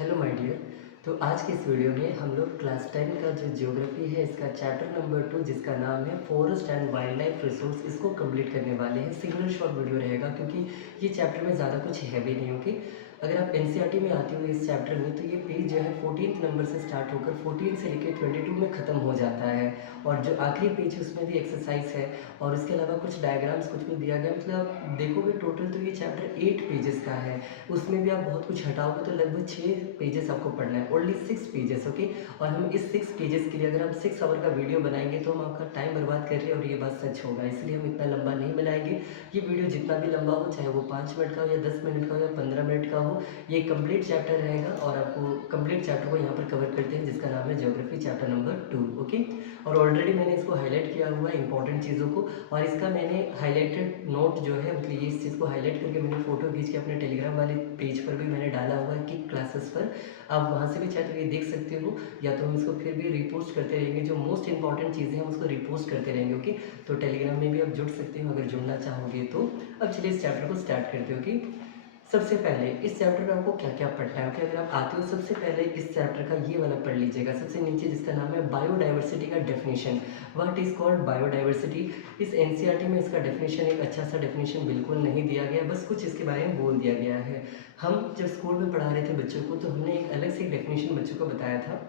Hello my dear. तो आज की इस वीडियो में हम लोग क्लास 10 का जो ज्योग्राफी है इसका चैप्टर नंबर 2 जिसका नाम है forest and wild life resource इसको कंप्लीट करने वाले हैं। सिंगल शॉर्ट वीडियो रहेगा क्योंकि ये चैप्टर में ज़्यादा कुछ है भी नहीं। ओके, अगर आप एनसीईआरटी में आते हो इस चैप्टर में तो ये पेज जो है 14th नंबर से स्टार्ट होकर 14 से लेकर 22 में ख़त्म हो जाता है। और जो आखिरी पेज है उसमें भी एक्सरसाइज है और उसके अलावा कुछ डायग्राम्स कुछ भी दिया गया। मतलब आप देखोगे टोटल तो ये चैप्टर 8 पेजेस का है। उसमें भी आप बहुत कुछ हटाओगे तो लगभग 6 पेजेस आपको पढ़ना है, ओनली 6 पेजेस। ओके, और हम इस 6 पेजेस के लिए अगर हम 6 आवर का वीडियो बनाएंगे तो हम आपका टाइम बर्बाद कर रहे हैं और ये बात सच होगा, इसलिए हम इतना लंबा नहीं बनाएंगे। ये वीडियो जितना भी लंबा हो, चाहे वो 5 मिनट का हो या 10 मिनट का हो या 15 मिनट का हो, ये कंप्लीट चैप्टर रहेगा और आपको कंप्लीट चैप्टर को यहाँ पर कवर करते हैं जिसका नाम है ज्योग्राफी चैप्टर नंबर 2। ओके, और ऑलरेडी मैंने इसको हाईलाइट किया हुआ है इंपॉर्टेंट चीज़ों को, और इसका मैंने हाईलाइटेड नोट जो है मतलब ये इस चीज़ को हाईलाइट करके मैंने फ़ोटो खींच के अपने टेलीग्राम वाले पेज पर भी मैंने डाला हुआ है किक क्लासेस पर। आप वहाँ से भी चाहे तो ये देख सकते हो, या तो हम इसको फिर भी रिपोस्ट करते रहेंगे। जो मोस्ट इंपॉर्टेंट चीज़ें हैं हम उसको रिपोस्ट करते रहेंगे। ओके, तो टेलीग्राम में भी आप जुड़ सकते हो अगर जुड़ना चाहोगे तो। अब चलिए इस चैप्टर को स्टार्ट करते हो। कि सबसे पहले इस चैप्टर में आपको क्या क्या पढ़ना है। ओके, अगर आप आते हो सबसे पहले इस चैप्टर का ये वाला पढ़ लीजिएगा सबसे नीचे जिसका नाम है बायोडाइवर्सिटी का definition. What is called biodiversity. इस एनसीईआरटी में इसका डेफिनेशन एक अच्छा सा डेफिनेशन बिल्कुल नहीं दिया गया, बस कुछ इसके बारे में बोल दिया गया है। हम जब स्कूल में पढ़ा रहे थे बच्चों को तो हमने एक अलग से डेफिनेशन बच्चों को बताया था,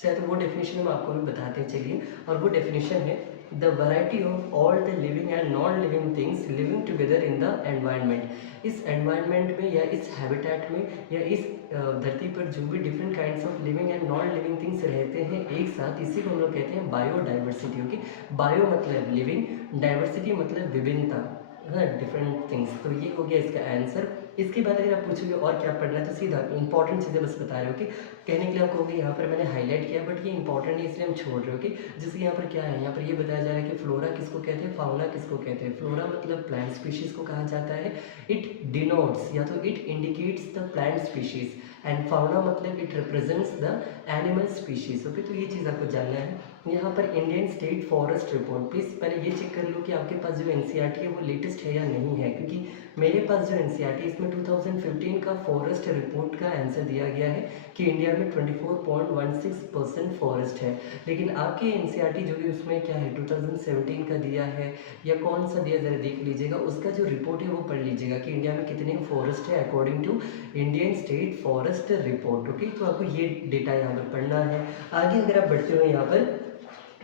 चाहे तो वो डेफिनेशन हम आपको भी बताते हैं। चलिए, और वो डेफिनेशन है the variety of all the living and non living things living together in the environment. इस एनवायरनमेंट में या इस हैबिटेट में या इस धरती पर जो भी different kinds of living and non living things रहते हैं एक साथ, इसी को हम लोग कहते हैं बायोडाइवर्सिटी। ओके, बायो मतलब लिविंग, डाइवर्सिटी मतलब विभिन्नता, है डिफरेंट थिंग्स। तो ये हो गया इसका आंसर। इसके बाद अगर आप पूछोगे और क्या पढ़ना है तो सीधा इंपॉर्टेंट चीज़ें बस बता रहे हो कि कहने के लिए आप कहोगे यहाँ पर मैंने हाईलाइट किया बट ये इंपॉर्टेंट है इसलिए हम छोड़ रहे हो। कि जैसे यहाँ पर क्या है, यहाँ पर ये बताया जा रहा है कि फ्लोरा किसको कहते हैं, फाउना किसको कहते हैं। फ्लोरा मतलब प्लांट स्पीशीज को कहा जाता है, इट डिनोट्स या तो it indicates the plant species, and fauna मतलब it represents the animal species. Okay, तो ये चीज़ आपको जानना है। यहाँ पर Indian state forest report, please पहले ये चेक कर लो कि आपके पास जो एनसीईआरटी है वो लेटेस्ट है या नहीं है, क्योंकि मेरे पास जो एनसीईआरटी इसमें 2015 का फॉरेस्ट रिपोर्ट का आंसर दिया गया है कि इंडिया में 24.16% फॉरेस्ट है। लेकिन आपकी एनसीईआरटी जो भी उसमें क्या है 2017 का दिया है या कौन सा दिया, ज़रा देख लीजिएगा। उसका जो रिपोर्ट है वो पढ़ लीजिएगा कि इंडिया में कितने फॉरेस्ट है according to Indian state forest report. Okay, तो आपको ये डेटा यहाँ पर पढ़ना है। आगे अगर आप बढ़ते हो यहाँ पर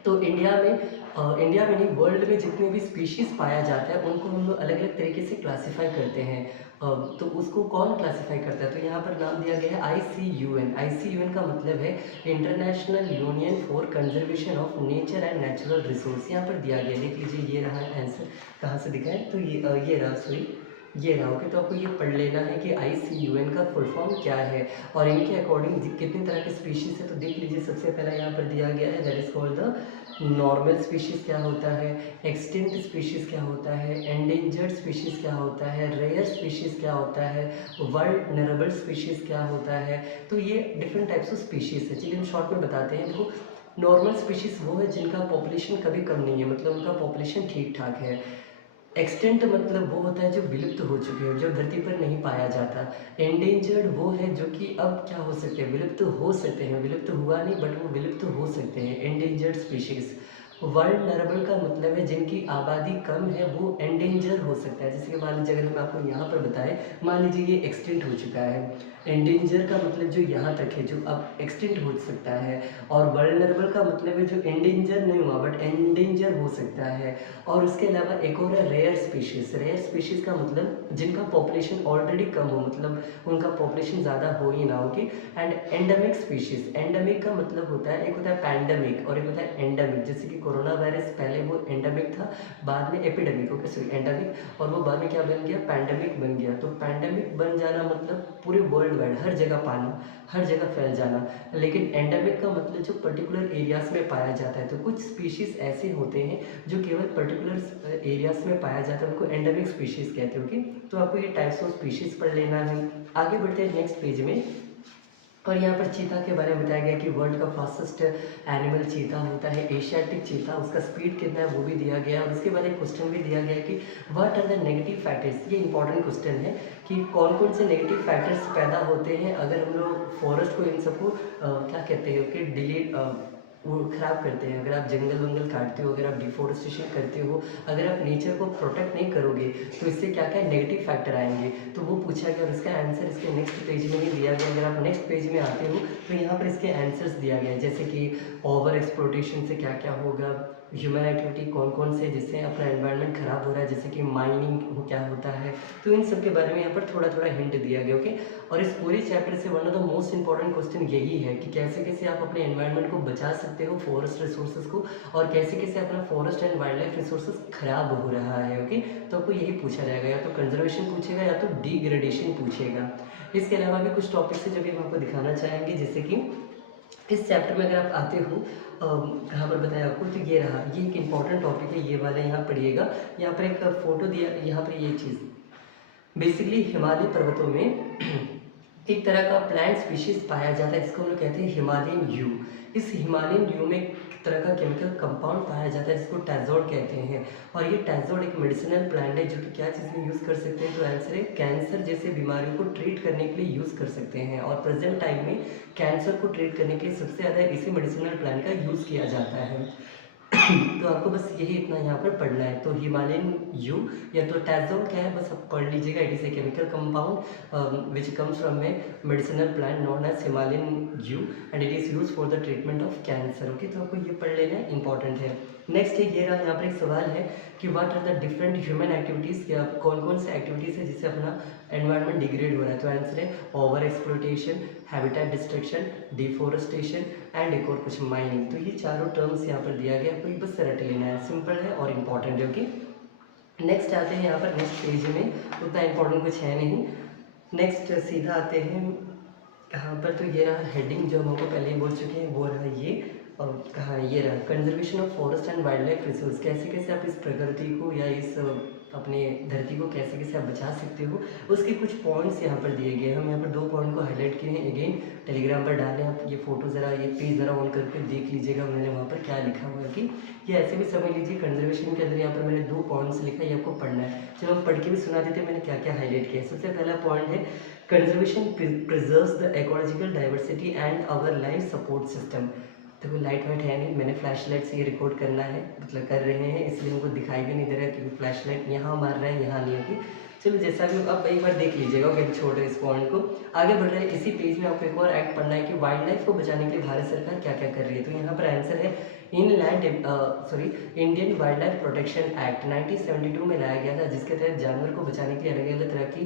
तो इंडिया में नहीं वर्ल्ड में जितने भी स्पीशीज़ पाया जाता है उनको हम लोग अलग अलग तरीके से क्लासीफाई करते हैं। तो उसको कौन क्लासीफाई करता है, तो यहाँ पर नाम दिया गया है ICUN। ICUN का मतलब है international union for conservation of nature and natural resource. यहाँ पर दिया गया, देख लीजिए ये रहा आंसर। कहाँ से दिखा है, तो ये रहा, सॉरी ये रहा। ओके, तो आपको ये पढ़ लेना है कि ICUN का फुल फॉर्म क्या है और इनके अकॉर्डिंग कितने तरह के स्पीशीज़ है। तो देख लीजिए सबसे पहला यहाँ पर दिया गया है that is called the normal species क्या होता है, एक्सटिंक्ट स्पीशीज़ क्या होता है, एंडेंजर्ड स्पीशीज़ क्या होता है, रेयर स्पीशीज़ क्या होता है, वल्नरेबल स्पीशीज़ क्या होता है। तो ये डिफरेंट टाइप्स ऑफ स्पीशीज़ है। चलिए हम शॉर्ट में बताते हैं। देखो, नॉर्मल स्पीशीज़ वो है जिनका पॉपुलेशन कभी कम नहीं है, मतलब उनका पॉपुलेशन ठीक ठाक है। एक्सटेंट मतलब वो होता है जो विलुप्त हो चुके हैं, जो धरती पर नहीं पाया जाता। एंडेंजर्ड वो है जो कि अब क्या हो सकते हैं, विलुप्त हो सकते हैं, विलुप्त हुआ नहीं बट वो विलुप्त हो सकते हैं, एंडेंजर्ड स्पीशीज़। वल्नरेबल का मतलब है जिनकी आबादी कम है, वो एंडेंजर हो सकता है। जैसे कि मान लीजिए अगर हम आपको यहाँ पर बताएं, मान लीजिए ये एक्सटेंट हो चुका है। एंडेंजर का मतलब जो यहाँ तक है, जो अब एक्सटेंट हो सकता है। और वल्नरेबल का मतलब है जो एंडेंजर नहीं हुआ बट एंडेंजर हो सकता है। और उसके अलावा एक और है रेयर स्पीशीज़। रेयर स्पीशीज़ का मतलब जिनका पॉपुलेशन ऑलरेडी कम हो, मतलब उनका पॉपुलेशन ज़्यादा हो ही ना हो। कि एंड एंडेमिक स्पीशीज़, एंडेमिक का मतलब होता है, एक होता है पैंडेमिक और एक होता है एंडेमिक। जैसे कि कोरोना वायरस पहले वो एंडेमिक था, बाद में एपिडेमिक, ओके सॉरी एंडेमिक, और वो बाद में क्या बन गया, पैंडेमिक बन गया। तो पैंडेमिक बन जाना मतलब पूरे वर्ल्ड वाइड हर जगह पाना, हर जगह फैल जाना। लेकिन एंडेमिक का मतलब जो पर्टिकुलर एरियाज में पाया जाता है। तो कुछ स्पीशीज़ ऐसे होते हैं जो केवल पर्टिकुलर एरियाज में पाया जाता है, उनको एंडेमिक स्पीशीज़ कहते हो। कि तो आपको ये टाइप्स ऑफ स्पीशीज़ पढ़ लेना है। आगे बढ़ते हैं नेक्स्ट पेज में। और यहाँ पर चीता के बारे में बताया गया कि वर्ल्ड का फास्टेस्ट एनिमल चीता होता है, एशियाटिक चीता, उसका स्पीड कितना है वो भी दिया गया है। और उसके बाद एक क्वेश्चन भी दिया गया है कि what are the negative factors. ये इंपॉर्टेंट क्वेश्चन है कि कौन कौन से नेगेटिव फैक्टर्स पैदा होते हैं अगर हम लोग फॉरेस्ट को, इन सबको क्या कहते हैं कि डिलीट वो ख़राब करते हैं। अगर आप जंगल वंगल काटते हो, अगर आप डिफोरेस्टेशन करते हो, अगर आप नेचर को प्रोटेक्ट नहीं करोगे तो इससे क्या क्या नेगेटिव फैक्टर आएंगे। तो वो पूछा गया और इसका आंसर इसके नेक्स्ट पेज में ही दिया गया। अगर आप नेक्स्ट पेज में आते हो तो यहाँ पर इसके आंसर्स दिया गया है, जैसे कि ओवर एक्सप्लोटेशन से क्या क्या होगा, ह्यूमन एक्टिविटी कौन कौन से जिससे अपना एनवायरनमेंट ख़राब हो रहा है, जैसे कि माइनिंग क्या होता है। तो इन सब के बारे में यहाँ पर थोड़ा थोड़ा हिंट दिया गया। ओके, और इस पूरे चैप्टर से one of the most important question यही है कि कैसे कैसे आप अपने एनवायरनमेंट को बचा सकते हो, फॉरेस्ट रिसोर्सेज को, और कैसे कैसे अपना forest and wild life resources खराब हो रहा है। ओके, तो आपको यही पूछा जाएगा, या तो कंजर्वेशन पूछेगा या तो डिग्रेडेशन पूछेगा। इसके अलावा भी कुछ टॉपिक्स है जो भी हम आपको दिखाना चाहेंगे, जैसे कि इस चैप्टर में अगर आप आते हो कहाँ पर बताया आपको, तो ये रहा, ये एक इंपॉर्टेंट टॉपिक है, ये वाला यहाँ पढ़िएगा। यहाँ पर एक फोटो दिया, यहाँ पर ये चीज़ बेसिकली हिमालय पर्वतों में एक तरह का प्लांट स्पीशीज पाया जाता है जिसको हम लोग कहते हैं हिमालयन यू। इस हिमालयन यू में एक तरह का केमिकल कंपाउंड पाया जाता है जिसको टैजोड कहते हैं। और ये टैजोड एक मेडिसिनल प्लांट है जो कि क्या चीज़ में यूज़ कर सकते हैं, तो आंसर है कैंसर जैसे बीमारियों को ट्रीट करने के लिए यूज़ कर सकते हैं। और प्रेजेंट टाइम में कैंसर को ट्रीट करने के लिए सबसे ज़्यादा इसी मेडिसिनल प्लांट का यूज़ किया जाता है। तो आपको बस यही इतना यहाँ पर पढ़ना है। तो हिमालयन यू या तो टैजोल क्या है बस आप पढ़ लीजिएगा। It is a chemical compound which comes from a medicinal plant known as Himalayan yew and it is use for the treatment of cancer. Okay, तो आपको ये पढ़ लेना है, इंपॉर्टेंट है। नेक्स्ट है ये रहा, यहाँ पर एक सवाल है कि what are the different human activities, क्या कौन कौन से एक्टिविटीज़ है जिससे अपना एनवायरनमेंट डिग्रेड हो रहा है। तो आंसर है over exploitation, habitat destruction, deforestation and एक और कुछ माइनिंग। तो ये चारों टर्म्स यहाँ पर दिया गया, आपको बस रट लेना है, सिंपल है और इम्पॉर्टेंट है। ओके, नेक्स्ट आते हैं यहाँ पर नेक्स्ट पेज में, उतना इम्पोर्टेंट कुछ है नहीं। नेक्स्ट सीधा आते हैं कहाँ पर, तो ये रहा हेडिंग जो हम आपको पहले ही बोल चुके हैं, वो रहा ये। और कहाँ ये रहा conservation of forest and wild life resource, कैसे कैसे आप इस प्रकृति को या इस अपने धरती को कैसे कैसे आप बचा सकते हो, उसके कुछ पॉइंट्स यहाँ पर दिए गए। हम यहाँ पर 2 पॉइंट को हाईलाइट किए हैं, अगेन टेलीग्राम पर डालें आप। ये फोटो ज़रा, ये पेज ज़रा ऑन करके देख लीजिएगा मैंने वहाँ पर क्या लिखा हुआ है। कि ये ऐसे भी समझ लीजिए कंजर्वेशन के अंदर यहाँ पर मैंने 2 पॉइंट्स लिखा है, ये आपको पढ़ना है। चलो हम पढ़ के भी सुना देते हैं मैंने क्या क्या हाईलाइट किया है। सबसे पहला पॉइंट है conservation preserves the ecological diversity and our life support system. देखो लाइट वाइट है नहीं, मैंने फ्लैश लाइट से ये रिकॉर्ड करना है, मतलब कर रहे हैं, इसलिए हमको दिखाई भी नहीं दे रहा है क्योंकि फ्लैश लाइट यहाँ मार रहा है, यहाँ नहीं होगी। चलो जैसा भी अब एक बार देख लीजिएगा। ओके, छोड़ रहे इस पॉइंट को, आगे बढ़ रहे हैं। इसी पेज में आपको एक और एक्ट पढ़ना है कि वाइल्ड लाइफ को बचाने के लिए भारत सरकार क्या क्या कर रही है। तो यहाँ पर आंसर है Indian wild life protection act 1972 में लाया गया था, जिसके तहत जानवर को बचाने के लिए अलग अलग तरह की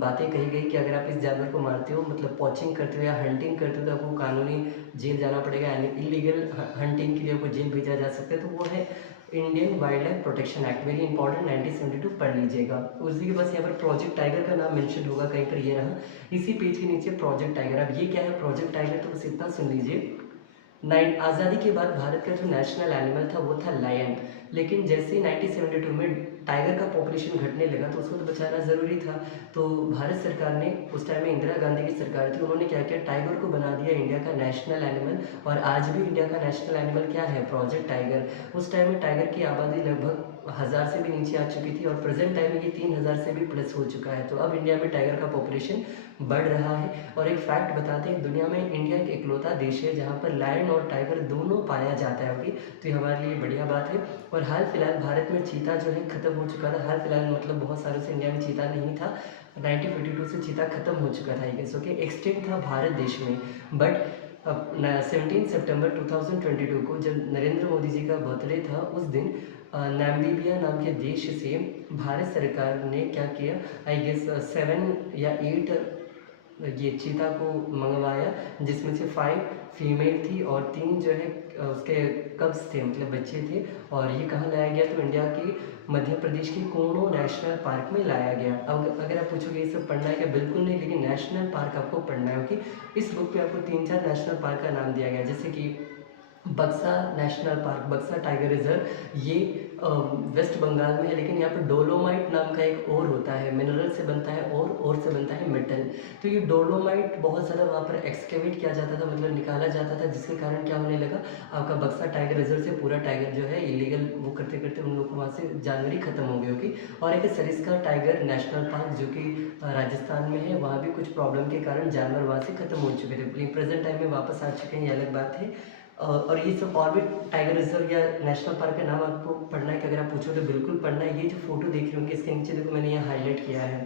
बातें कही गई कि अगर आप इस जानवर को मारते हो, मतलब पॉचिंग करते हो या हंटिंग करते हो, तो आपको कानूनी जेल जाना पड़ेगा, यानी इलीगल हंटिंग के लिए आपको जेल भेजा जा सकता है। तो वो है Indian wild life protection act, very important, 1972 पढ़ लीजिएगा। उसी के पास यहाँ पर प्रोजेक्ट टाइगर का नाम मेंशन होगा कहीं पर, ये रहा इसी पेज के नीचे प्रोजेक्ट टाइगर। अब ये क्या है प्रोजेक्ट टाइगर, तो बस इतना सुन लीजिए। आज़ादी के बाद भारत का जो नेशनल एनिमल था वो था लायन, लेकिन जैसे ही 1972 में टाइगर का पॉपुलेशन घटने लगा तो उसको तो बचाना ज़रूरी था। तो भारत सरकार ने, उस टाइम में इंदिरा गांधी की सरकार थी, उन्होंने क्या किया, टाइगर को बना दिया इंडिया का नेशनल एनिमल। और आज भी इंडिया का नेशनल एनिमल क्या है, प्रोजेक्ट टाइगर। उस टाइम में टाइगर की आबादी लगभग 1000 से भी नीचे आ चुकी थी और प्रेजेंट टाइम में ये 3000 से भी प्लस हो चुका है। तो अब इंडिया में टाइगर का पॉपुलेशन बढ़ रहा है। और एक फैक्ट बताते हैं, दुनिया में इंडिया एक इकलौता देश है जहाँ पर लायन और टाइगर दोनों पाया जाता है। ओके, तो ये हमारे लिए बढ़िया बात है। और हाल फिलहाल भारत में चीता जो है खत्म हो चुका था। हाल फिलहाल मतलब बहुत सालों से इंडिया में चीता नहीं था, 1952 से चीता खत्म हो चुका था। ये ओके, एक्सटिंक्ट था भारत देश में। बट अब 17 सितंबर 2022 को जब नरेंद्र मोदी जी का बर्थडे था, उस दिन नामीबिया नाम के देश से भारत सरकार ने क्या किया, आई गेस 7 या 8 ये चीता को मंगवाया, जिसमें से 5 फीमेल थी और 3 जो है उसके कब्स थे, मतलब बच्चे थे। और ये कहाँ लाया गया, तो इंडिया के मध्य प्रदेश के कोनो नेशनल पार्क में लाया गया। अब अगर आप पूछोगे ये सब पढ़ना है क्या, बिल्कुल नहीं, लेकिन नेशनल पार्क आपको पढ़ना है। ओके, इस बुक में आपको 3-4 नेशनल पार्क का नाम दिया गया, जैसे कि बक्सा नेशनल पार्क, बक्सा टाइगर रिजर्व, ये वेस्ट बंगाल में है, लेकिन यहाँ पर डोलोमाइट नाम का एक और होता है, मिनरल से बनता है और से बनता है मेटल। तो ये डोलोमाइट बहुत ज़्यादा वहाँ पर एक्सकेवेट किया जाता था, मतलब निकाला जाता था, जिसके कारण क्या होने लगा, आपका बक्सा टाइगर रिजर्व से पूरा टाइगर जो है इलीगल वो करते करते उन लोग को वहाँ से जानवर ही खत्म हो गए। ओके, और एक सरिस्का टाइगर नेशनल पार्क जो कि राजस्थान में है, वहाँ भी कुछ प्रॉब्लम के कारण जानवर वहाँ से खत्म हो चुके थे, लेकिन प्रेजेंट टाइम में वापस आ चुके हैं, ये अलग बात है। और ये सब और भी टाइगर रिजर्व या नेशनल पार्क का नाम आपको पढ़ना है कि अगर आप पूछो तो बिल्कुल पढ़ना है। ये जो फोटो देख रहे होंगे इसके नीचे देखो मैंने यहाँ हाईलाइट किया है,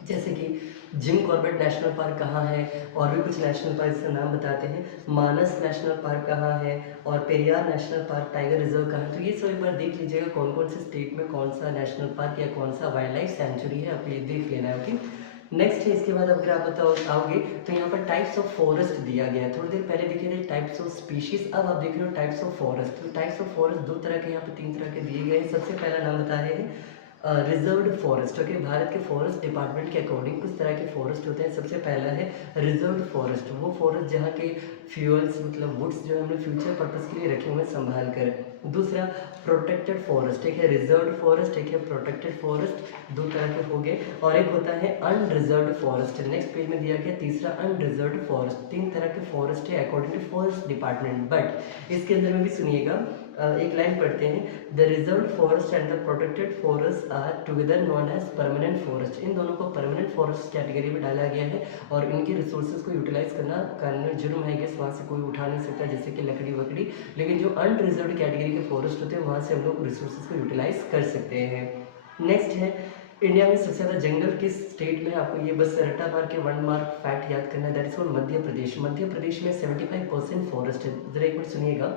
जैसे कि जिम कॉर्बेट नेशनल पार्क कहाँ है, और भी कुछ नेशनल पार्क का नाम बताते हैं, मानस नेशनल पार्क कहाँ है, और Periyar national park tiger reserve कहाँ है। तो ये सब एक बार देख लीजिएगा कौन कौन से स्टेट में कौन सा नेशनल पार्क या कौन सा वाइल्ड लाइफ सेंचुरी है, आपको ये देख लेना है। ओके, नेक्स्ट है, इसके बाद अगर आप आओगे तो यहाँ पर टाइप्स ऑफ फॉरेस्ट दिया गया है। थोड़ी देर पहले देखे थे टाइप्स ऑफ स्पीशीज, अब आप देख रहे हो टाइप्स ऑफ फॉरेस्ट। तो टाइप्स ऑफ फॉरेस्ट दो तरह के यहाँ पर तीन तरह के दिए गए हैं। सबसे पहला नाम बता रहे हैं रिजर्व्ड फॉरेस्ट। ओके, भारत के फॉरेस्ट डिपार्टमेंट के अकॉर्डिंग कुछ तरह के फॉरेस्ट होते हैं। सबसे पहला है रिजर्व्ड फॉरेस्ट, वो फॉरेस्ट जहाँ के फ्यूल्स मतलब वुड्स जो है हमने फ्यूचर पर्पस के लिए रखे हुए हैं संभाल कर। दूसरा प्रोटेक्टेड फॉरेस्ट, एक है रिजर्व्ड फॉरेस्ट, एक है प्रोटेक्टेड फॉरेस्ट, दो तरह के हो गए। और एक होता है अनरिजर्व्ड फॉरेस्ट, नेक्स्ट पेज में दिया गया तीसरा अनरिजर्व्ड फॉरेस्ट। तीन तरह के फॉरेस्ट है according to forest department. But इसके अंदर में भी सुनिएगा, एक लाइन पढ़ते हैं, the reserved forest and the protected forest are together known as permanent forest. इन दोनों को परमानेंट फॉरेस्ट कैटेगरी में डाला गया है और इनके रिसोर्सेज को यूटिलाइज करना कानूनी जुर्म है, कि वहाँ से कोई उठा नहीं सकता, जैसे कि लकड़ी वकड़ी। लेकिन जो अनरिजर्व्ड कैटेगरी के फॉरेस्ट होते हैं वहाँ से हम लोग रिसोर्सेज को यूटिलाइज कर सकते हैं। नेक्स्ट है, इंडिया में सबसे ज़्यादा जंगल किस स्टेट में, आपको ये बस रट्टा मार के वन मार्क फैक्ट याद करना है, that is called Madhya Pradesh. Madhya Pradesh में 75% फॉरेस्ट है। जरा एक मिनट सुनिएगा,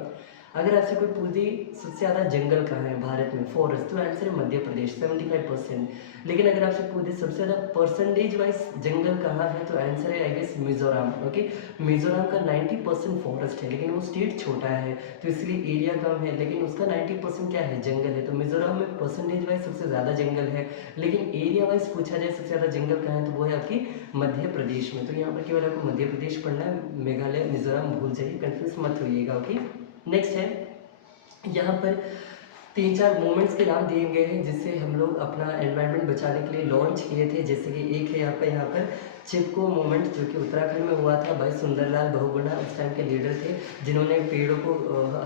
अगर आपसे कोई पूछे सबसे ज़्यादा जंगल कहाँ है भारत में फॉरेस्ट, तो आंसर है मध्य प्रदेश 75%। लेकिन अगर आपसे पूछे सबसे ज़्यादा परसेंटेज वाइज जंगल कहाँ है, तो आंसर है I guess Mizoram. Okay, Mizoram का 90% फॉरेस्ट है, लेकिन वो स्टेट छोटा है तो इसलिए एरिया कम है, लेकिन उसका 90% क्या है, जंगल है। तो मिजोरम में परसेंटेज वाइज सबसे ज़्यादा जंगल है, लेकिन एरिया वाइज पूछा जाए सबसे ज़्यादा जंगल कहाँ है, तो वो है आपकी मध्य प्रदेश में। तो यहाँ पर केवल आपको मध्य प्रदेश पढ़ना है, मेघालय मिजोरम भूल जाइए, कन्फ्यूज मत होइएगा। ओके, नेक्स्ट है, यहाँ पर तीन चार मूवमेंट्स के नाम दिए गए हैं जिससे हम लोग अपना एनवायरनमेंट बचाने के लिए लॉन्च किए थे। जैसे कि एक है यहाँ पर चिपको मूवमेंट, जो कि उत्तराखंड में हुआ था। भाई सुंदरलाल बहुगुणा उस टाइम के लीडर थे, जिन्होंने पेड़ों को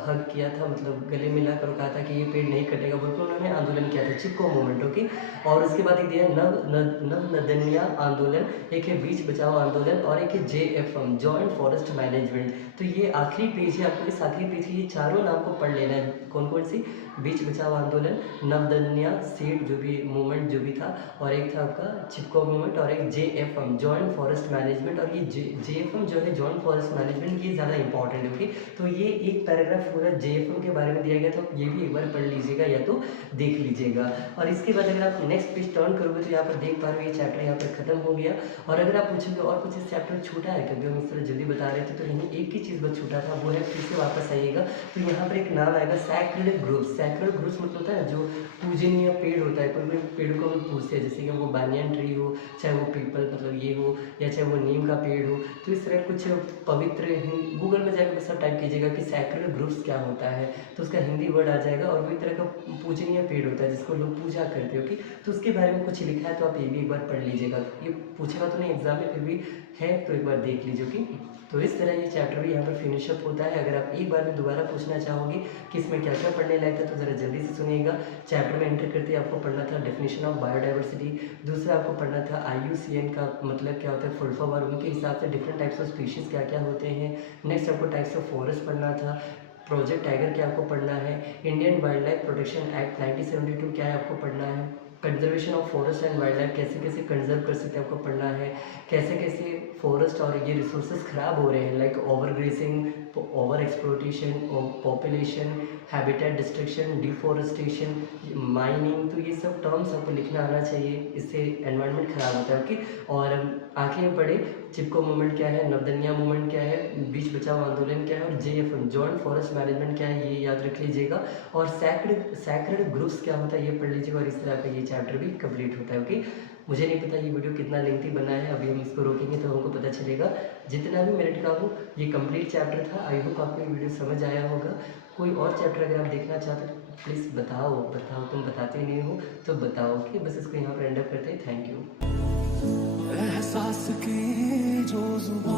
हक किया था, मतलब गले मिलाकर कहा था कि ये पेड़ नहीं कटेगा, बिल्कुल उन्होंने आंदोलन किया था, चिपको मूवमेंट। ओके, और उसके बाद एक दिया नव नदनिया आंदोलन, एक है बीच बचाओ आंदोलन, और एक है JFM जॉइंट फॉरेस्ट मैनेजमेंट। तो ये आखिरी पेज है, आपको इस आखिरी पेज की ये चारों नाम को पढ़ लेना है। कौन कौन सी, बीच बचाओ आंदोलन, नवदन्या सीट जो भी मूवमेंट जो भी था, और एक था आपका चिपको मूवमेंट, और एक JFM जॉइंट फॉरेस्ट मैनेजमेंट। और ये JFM जो है जॉइंट फॉरेस्ट मैनेजमेंट, ये ज़्यादा इंपॉर्टेंट है। ओके, तो ये एक पैराग्राफ पूरा JFM के बारे में दिया गया, तो ये भी एक बार पढ़ लीजिएगा या तो देख लीजिएगा। और इसके बाद अगर आप नेक्स्ट पेज टर्न करोगे तो यहाँ पर देख पा रहे हो ये चैप्टर यहाँ पर खत्म हो गया। और अगर आप पूछोगे और कुछ इस चैप्टर छूटा है, क्योंकि हम इस तरह जल्दी बता रहे थे, तो यहीं एक ही चीज़ बस छूटा था, वो है, फिर से वापस आइएगा तो यहाँ पर एक नाम आएगा सैक्रेड ग्रुप्स। सैक्रेड ग्रुप्स मतलब होता है जो पूजनीय पेड़ होता है, कोई पेड़ को हम पूजते हैं, जैसे कि वो बानियन ट्री हो, चाहे वो पीपल मतलब ये हो, या चाहे वो नीम का पेड़ हो। तो इस तरह कुछ पवित्र, गूगल में जाकर बस टाइप कीजिएगा कि सैक्रेड ग्रुप्स क्या होता है, तो उसका हिंदी वर्ड आ जाएगा। और वो एक तरह का पूजनीय पेड़ होता है जिसको लोग पूजा करते हैं। ओके, तो उसके बारे में कुछ लिखा है, तो आप ये भी एक बार पढ़ लीजिएगा। ये पूछेगा तो नहीं एग्जाम में, फिर भी है तो एक बार देख लीजिए। ओके, तो इस तरह ये चैप्टर भी यहाँ पर फिनिश अप होता है। अगर आप एक बार में दोबारा पूछना चाहोगे कि इसमें क्या क्या पढ़ने लायक है, तो ज़रा जल्दी से सुनिएगा। चैप्टर में एंटर करते ही आपको पढ़ना था डेफिनेशन ऑफ बायोडाइवर्सिटी, दूसरा आपको पढ़ना था IUCN का मतलब क्या होता है, फुल फॉर्म, और उनके हिसाब से डिफरेंट टाइप्स ऑफ स्पीशीज़ क्या क्या होते हैं। नेक्स्ट आपको टाइप्स ऑफ फॉरेस्ट पढ़ना था, प्रोजेक्ट टाइगर क्या आपको पढ़ना है, Indian wild life protection act 1972 क्या है आपको पढ़ना है, conservation of forest and wild life कैसे कैसे कंजर्व कर सकते हैं आपको पढ़ना है, कैसे कैसे फॉरेस्ट और ये रिसोर्सेज खराब हो रहे हैं, like over gracing, over exploitation, population, habitat destruction, deforestation, mining. तो ये सब टर्म्स आपको लिखना आना चाहिए, इससे एनवायरनमेंट खराब होता है। ओके, और आखिर में पढ़े चिपको मूवमेंट क्या है, नवदनिया मूवमेंट क्या है, बीच बचाओ आंदोलन क्या है, और JFM जॉइंट फॉरेस्ट मैनेजमेंट क्या है, ये याद रख लीजिएगा। और सैक्रेड ग्रुप्स क्या होता है ये पढ़ लीजिएगा, और इस तरह का ये चैप्टर भी कंप्लीट होता है। ओके, मुझे नहीं पता ये वीडियो कितना लेंथी बना है, अभी हम इसको रोकेंगे तो हमको पता चलेगा। जितना भी मिनट का हो, ये कंप्लीट चैप्टर था। आई होप आपको ये वीडियो समझ आया होगा। कोई और चैप्टर अगर आप देखना चाहते प्लीज़ बताओ, बताओ, तुम बताते नहीं हो तो बताओ। ओके, बस इसको यहाँ पर एंड अप करते हैं। Thank you. एहसास की जो जुबान